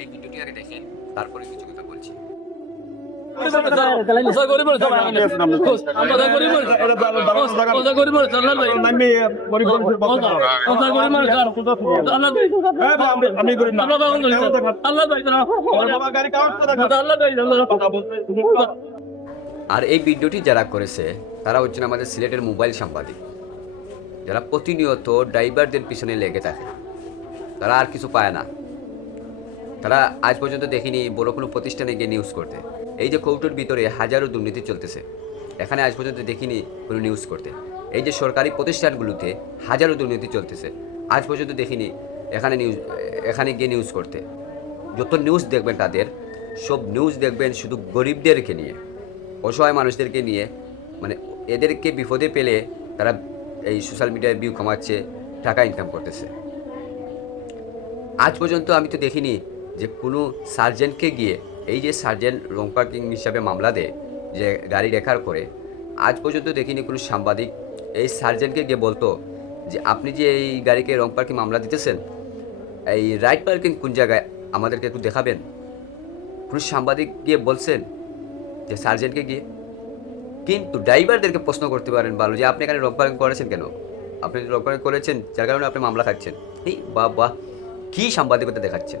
এই ভিডিওটি আগে দেখেন, তারপরে কিছু কথা বলছি। আর এই ভিডিওটি যারা করেছে তারা হচ্ছেন আমাদের সিলেটের মোবাইল সাংবাদিক, যারা প্রতিনিয়ত ড্রাইভারদের পিছনে লেগে থাকে। তারা আর কিছু পায় না। তারা আজ পর্যন্ত দেখিনি বড় কোনো প্রতিষ্ঠানে গিয়ে নিউজ করতে। এই যে কৌটোর ভিতরে হাজারো দুর্নীতি চলতেছে, এখানে আজ পর্যন্ত দেখিনি কোনো নিউজ করতে। এই যে সরকারি প্রতিষ্ঠানগুলোতে হাজারো দুর্নীতি চলতেছে, আজ পর্যন্ত দেখিনি এখানে গিয়ে নিউজ করতে। যত নিউজ দেখবেন তাদের সব নিউজ দেখবেন শুধু গরিবদেরকে নিয়ে, অসহায় মানুষদেরকে নিয়ে। মানে এদেরকে বিপদে পেলে তারা এই সোশ্যাল মিডিয়ায় ভিউ কমাচ্ছে, টাকা ইনকাম করতেছে। আজ পর্যন্ত আমি তো দেখিনি যে কোনো সার্জেন্টকে গিয়ে, এই যে সার্জেন্ট রং পার্কিং হিসাবে মামলা দেয়, যে গাড়ি রেখার করে, আজ পর্যন্ত দেখিনি কোনো সাংবাদিক এই সার্জেন্টকে গিয়ে বলতো যে আপনি যে এই গাড়িকে রং পার্কিং মামলা দিতেছেন, এই রাইট পার্কিং কোন জায়গায় আমাদেরকে একটু দেখাবেন। কোনো সাংবাদিক গিয়ে বলছেন যে সার্জেন্টকে গিয়ে? কিন্তু ড্রাইভারদেরকে প্রশ্ন করতে পারেন ভালো, যে আপনি এখানে রং পার্কিং করেছেন কেন? আপনি রং পার্কিং করেছেন, যার কারণে আপনি মামলা খাচ্ছেন। এই বাহ, কী সাংবাদিকতা দেখাচ্ছেন।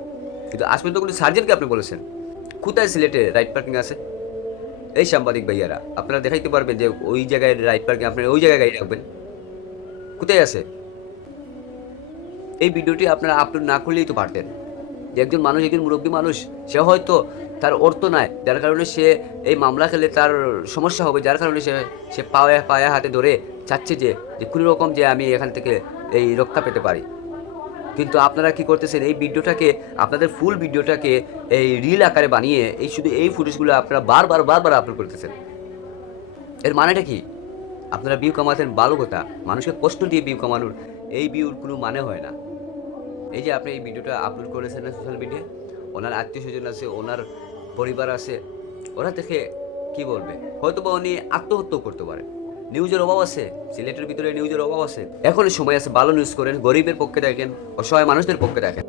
কিন্তু আজ পর্যন্ত কোনো সার্জেন্টকে আপনি বলেছেন কোথায় সিলেটে রাইট পার্কিং আছে? এই সাংবাদিক ভাইয়ারা আপনারা দেখাইতে পারবেন যে ওই জায়গায় রাইট পার্কিং, আপনারা ওই জায়গায় গাড়ি রাখবেন? কোথায় আছে? এই ভিডিওটি আপনারা আপলোড না করলেই তো পারতেন। যে একজন মানুষ, একজন মুরব্বী মানুষ, সে হয়তো তার অর্থ নাই, যার কারণে সে এই মামলা খেলে তার সমস্যা হবে, যার কারণে সে পায়ে হাতে ধরে চাচ্ছে যে কোনো রকম যে আমি এখান থেকে এই রক্ষা পেতে পারি। কিন্তু আপনারা কি করতেছেন, এই ভিডিওটাকে, আপনাদের ফুল ভিডিওটাকে এই রিল আকারে বানিয়ে শুধু এই ফুটেজগুলো আপনারা বারবার আপলোড করতেছেন। এর মানেটা কি? আপনারা ভিউ কামাতেন, ভালো কথা, মানুষকে কষ্ট দিয়ে ভিউ কামানোর এই ভিউর কোনো মানে হয় না। এই যে আপনি এই ভিডিওটা আপলোড করেছেন না সোশ্যাল মিডিয়ায়, ওনার আত্মীয় স্বজন আছে, ওনার পরিবার আছে, ওরা দেখে কি বলবে? হয়তো বা উনি আত্মহত্যা করতে পারে। নিউজের অভাব আছে, সিলেটের ভিতরে নিউজের অভাব আছে। এখন সময় আছে, ভালো নিউজ করেন, গরিবের পক্ষে দেখেন, অসহায় মানুষদের পক্ষে দেখেন।